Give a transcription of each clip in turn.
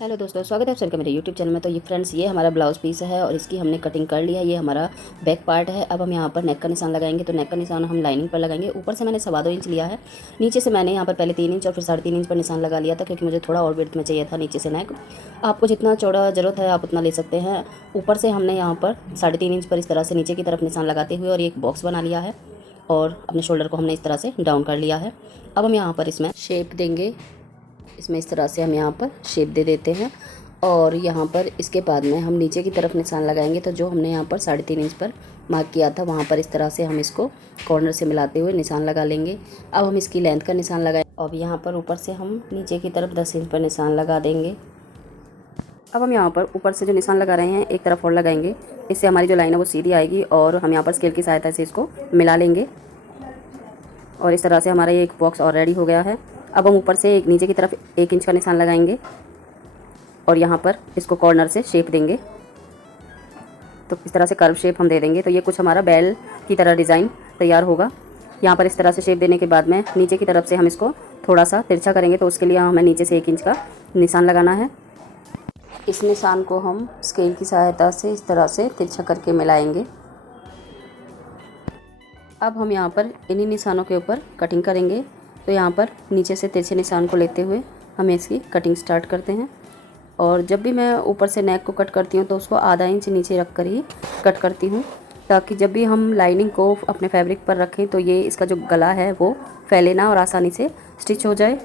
Hello दोस्तों, स्वागत है आप सबका मेरे यूट्यूब चैनल में। तो ये फ्रेंड्स, ये हमारा ब्लाउज़ पीस है और इसकी हमने कटिंग कर लिया है। ये हमारा बैक पार्ट है। अब हम यहाँ पर नेक का निशान लगाएंगे। तो नेक का निशान हम लाइनिंग पर लगाएंगे। ऊपर से मैंने 2.25 इंच लिया है। नीचे से मैंने यहाँ पर पहले 3 इंच और फिर 3.5 इंच पर निशान लगा लिया था, क्योंकि मुझे थोड़ा और विड्थ में चाहिए था नीचे से नेक। आपको जितना चौड़ा ज़रूरत है आप उतना ले सकते हैं। ऊपर से हमने यहाँ पर 3.5 इंच पर इस तरह से नीचे की तरफ निशान लगाते हुए और एक बॉक्स बना लिया है और अपने शोल्डर को हमने इस तरह से डाउन कर लिया है। अब हम यहाँ पर इसमें शेप देंगे। इसमें इस तरह से हम यहाँ पर शेप दे देते हैं और यहाँ पर इसके बाद में हम नीचे की तरफ निशान लगाएंगे। तो जो हमने यहाँ पर 3.5 इंच पर मार्क किया था, वहाँ पर इस तरह से हम इसको कॉर्नर से मिलाते हुए निशान लगा लेंगे। अब हम इसकी लेंथ का निशान लगाएंगे। अब यहाँ पर ऊपर से हम नीचे की तरफ 10 इंच पर निशान लगा देंगे। अब हम यहाँ पर ऊपर से जो निशान लगा रहे हैं एक तरफ और लगाएंगे। इससे हमारी जो लाइन है वो सीधी आएगी और हम यहाँ पर स्केल की सहायता से इसको मिला लेंगे और इस तरह से हमारा ये एक बॉक्स और रेडी हो गया है। अब हम ऊपर से एक नीचे की तरफ 1 इंच का निशान लगाएंगे और यहाँ पर इसको कॉर्नर से शेप देंगे। तो इस तरह से कर्व शेप हम दे देंगे। तो ये कुछ हमारा बेल की तरह डिज़ाइन तैयार होगा। यहाँ पर इस तरह से शेप देने के बाद में नीचे की तरफ से हम इसको थोड़ा सा तिरछा करेंगे। तो उसके लिए हमें नीचे से 1 इंच का निशान लगाना है। इस निशान को हम स्केल की सहायता से इस तरह से तिरछा करके मिलाएंगे। अब हम यहाँ पर इन्हीं निशानों के ऊपर कटिंग करेंगे। तो यहाँ पर नीचे से तिरछे निशान को लेते हुए हम इसकी कटिंग स्टार्ट करते हैं। और जब भी मैं ऊपर से नेक को कट करती हूँ तो उसको आधा इंच नीचे रख कर ही कट करती हूँ, ताकि जब भी हम लाइनिंग को अपने फैब्रिक पर रखें तो ये इसका जो गला है वो फैले ना और आसानी से स्टिच हो जाए।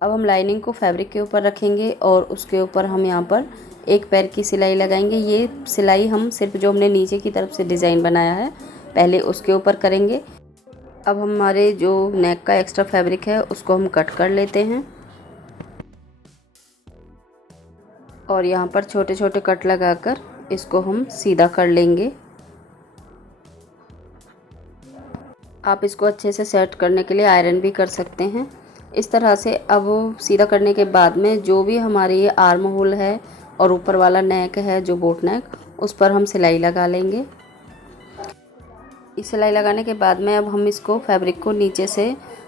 अब हम लाइनिंग को फैब्रिक के ऊपर रखेंगे और उसके ऊपर हम यहाँ पर एक पैर की सिलाई लगाएंगे। ये सिलाई हम सिर्फ जो हमने नीचे की तरफ से डिज़ाइन बनाया है पहले उसके ऊपर करेंगे। अब हमारे जो नेक का एक्स्ट्रा फैब्रिक है उसको हम कट कर लेते हैं और यहाँ पर छोटे छोटे कट लगाकर इसको हम सीधा कर लेंगे। आप इसको अच्छे से सेट करने के लिए आयरन भी कर सकते हैं इस तरह से। अब सीधा करने के बाद में जो भी हमारी आर्म होल है और ऊपर वाला नेक है जो बोट नेक, उस पर हम सिलाई लगा लेंगे। इस सिलाई लगाने के बाद में अब हम इसको फैब्रिक को नीचे से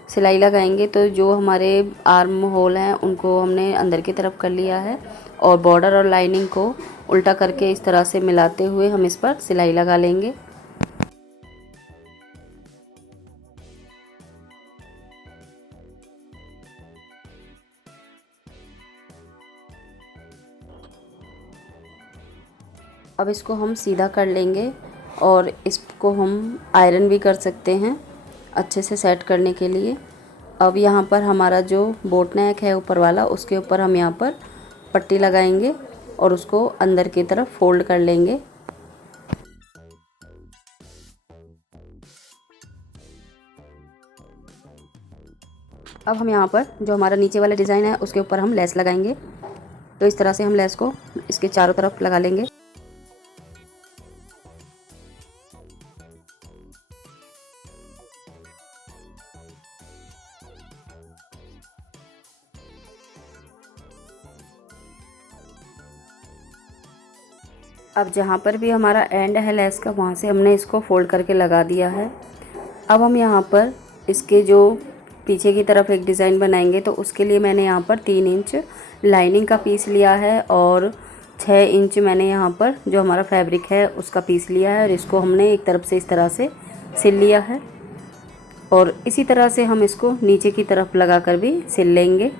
सिलाई लगाएंगे। तो जो हमारे आर्म होल हैं उनको हमने अंदर की तरफ कर लिया है और बॉर्डर और लाइनिंग को उल्टा करके इस तरह से मिलाते हुए हम इस पर सिलाई लगा लेंगे। अब इसको हम सीधा कर लेंगे और इसको हम आयरन भी कर सकते हैं अच्छे से सेट करने के लिए। अब यहाँ पर हमारा जो बोट नेक है ऊपर वाला, उसके ऊपर हम यहाँ पर पट्टी लगाएंगे और उसको अंदर की तरफ फोल्ड कर लेंगे। अब हम यहाँ पर जो हमारा नीचे वाला डिज़ाइन है उसके ऊपर हम लेस लगाएंगे। तो इस तरह से हम लेस को इसके चारों तरफ लगा लेंगे। अब जहाँ पर भी हमारा एंड है लेस का, वहाँ से हमने इसको फोल्ड करके लगा दिया है। अब हम यहाँ पर इसके जो पीछे की तरफ एक डिज़ाइन बनाएंगे। तो उसके लिए मैंने यहाँ पर 3 इंच लाइनिंग का पीस लिया है और 6 इंच मैंने यहाँ पर जो हमारा फैब्रिक है उसका पीस लिया है और इसको हमने एक तरफ से इस तरह से सिल लिया है और इसी तरह से हम इसको नीचे की तरफ लगा कर भी सिल लेंगे।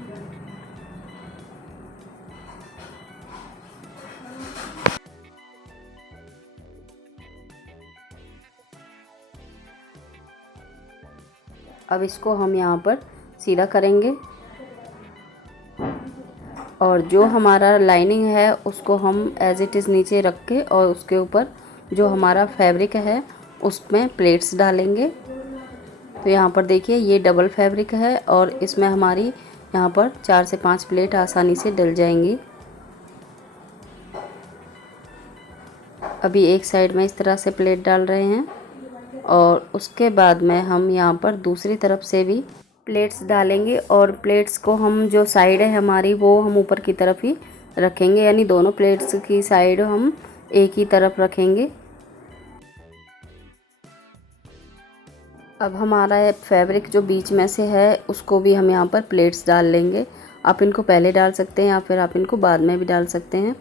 अब इसको हम यहाँ पर सीधा करेंगे और जो हमारा लाइनिंग है उसको हम एज इट इज़ नीचे रख के और उसके ऊपर जो हमारा फैब्रिक है उसमें प्लेट्स डालेंगे। तो यहाँ पर देखिए ये डबल फैब्रिक है और इसमें हमारी यहाँ पर 4 से 5 प्लेट आसानी से डल जाएंगी। अभी एक साइड में इस तरह से प्लेट डाल रहे हैं और उसके बाद में हम यहाँ पर दूसरी तरफ से भी प्लेट्स डालेंगे और प्लेट्स को हम जो साइड है हमारी वो हम ऊपर की तरफ ही रखेंगे, यानी दोनों प्लेट्स की साइड हम एक ही तरफ रखेंगे। अब हमारा फैब्रिक जो बीच में से है उसको भी हम यहाँ पर प्लेट्स डाल लेंगे आप इनको पहले डाल सकते हैं या फिर आप इनको बाद में भी डाल सकते हैं।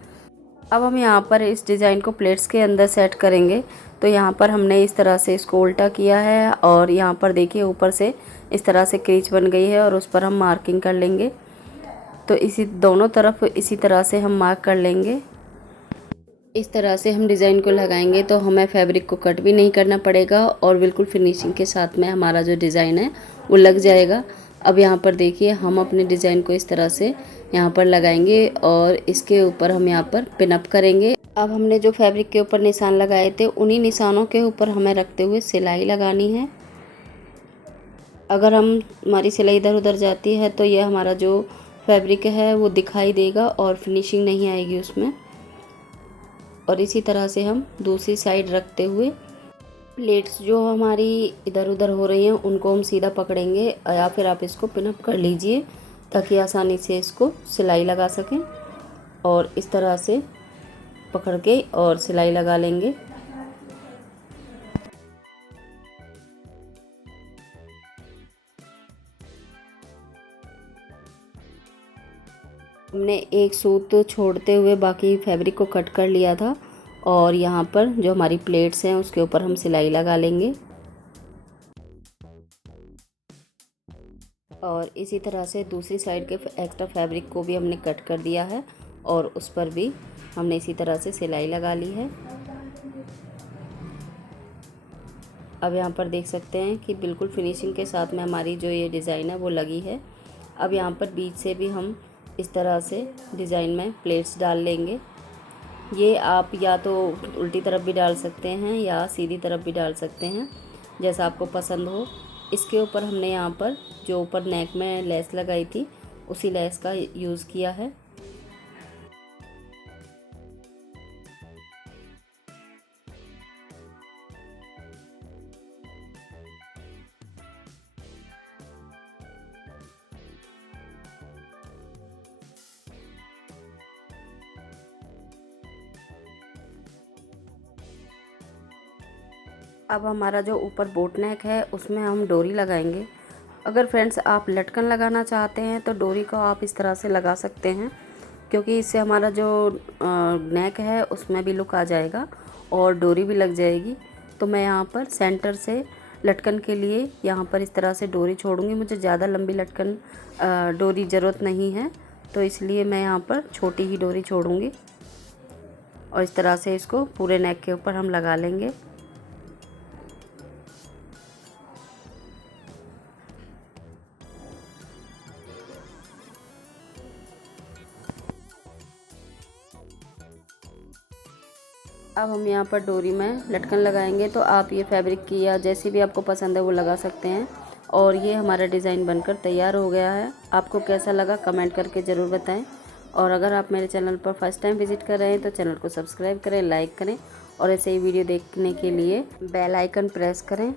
अब हम यहाँ पर इस डिज़ाइन को प्लेट्स के अंदर सेट करेंगे। तो यहाँ पर हमने इस तरह से इसको उल्टा किया है और यहाँ पर देखिए ऊपर से इस तरह से क्रीच बन गई है और उस पर हम मार्किंग कर लेंगे। तो इसी दोनों तरफ इसी तरह से हम मार्क कर लेंगे। इस तरह से हम डिज़ाइन को लगाएंगे तो हमें फैब्रिक को कट भी नहीं करना पड़ेगा और बिल्कुल फिनिशिंग के साथ में हमारा जो डिज़ाइन है वो लग जाएगा। अब यहाँ पर देखिए हम अपने डिज़ाइन को इस तरह से यहाँ पर लगाएंगे और इसके ऊपर हम यहाँ पर पिन अप करेंगे। अब हमने जो फैब्रिक के ऊपर निशान लगाए थे उन्हीं निशानों के ऊपर हमें रखते हुए सिलाई लगानी है। अगर हमारी सिलाई इधर उधर जाती है तो यह हमारा जो फैब्रिक है वो दिखाई देगा और फिनिशिंग नहीं आएगी उसमें। और इसी तरह से हम दूसरी साइड रखते हुए प्लेट्स जो हमारी इधर उधर हो रही हैं उनको हम सीधा पकड़ेंगे या फिर आप इसको पिन अप कर लीजिए ताकि आसानी से इसको सिलाई लगा सकें। और इस तरह से पकड़ के और सिलाई लगा लेंगे। हमने एक सूत छोड़ते हुए बाकी फैब्रिक को कट कर लिया था और यहाँ पर जो हमारी प्लेट्स हैं उसके ऊपर हम सिलाई लगा लेंगे। और इसी तरह से दूसरी साइड के एक्स्ट्रा फैब्रिक को भी हमने कट कर दिया है और उस पर भी हमने इसी तरह से सिलाई लगा ली है। अब यहाँ पर देख सकते हैं कि बिल्कुल फिनिशिंग के साथ में हमारी जो ये डिज़ाइन है वो लगी है। अब यहाँ पर बीच से भी हम इस तरह से डिज़ाइन में प्लेट्स डाल लेंगे। ये आप या तो उल्टी तरफ भी डाल सकते हैं या सीधी तरफ भी डाल सकते हैं, जैसा आपको पसंद हो। इसके ऊपर हमने यहाँ पर जो ऊपर नेक में लेस लगाई थी उसी लेस का यूज़ किया है। अब हमारा जो ऊपर बोट नेक है उसमें हम डोरी लगाएंगे। अगर फ्रेंड्स आप लटकन लगाना चाहते हैं तो डोरी को आप इस तरह से लगा सकते हैं, क्योंकि इससे हमारा जो नेक है उसमें भी लुक आ जाएगा और डोरी भी लग जाएगी। तो मैं यहाँ पर सेंटर से लटकन के लिए यहाँ पर इस तरह से डोरी छोड़ूंगी। मुझे ज़्यादा लंबी लटकन डोरी ज़रूरत नहीं है, तो इसलिए मैं यहाँ पर छोटी ही डोरी छोड़ूंगी और इस तरह से इसको पूरे नेक के ऊपर हम लगा लेंगे। अब हम यहाँ पर डोरी में लटकन लगाएंगे, तो आप ये फैब्रिक की या जैसी भी आपको पसंद है वो लगा सकते हैं। और ये हमारा डिज़ाइन बनकर तैयार हो गया है। आपको कैसा लगा कमेंट करके ज़रूर बताएं। और अगर आप मेरे चैनल पर फर्स्ट टाइम विज़िट कर रहे हैं तो चैनल को सब्सक्राइब करें, लाइक करें और ऐसे ही वीडियो देखने के लिए बेल आइकन प्रेस करें।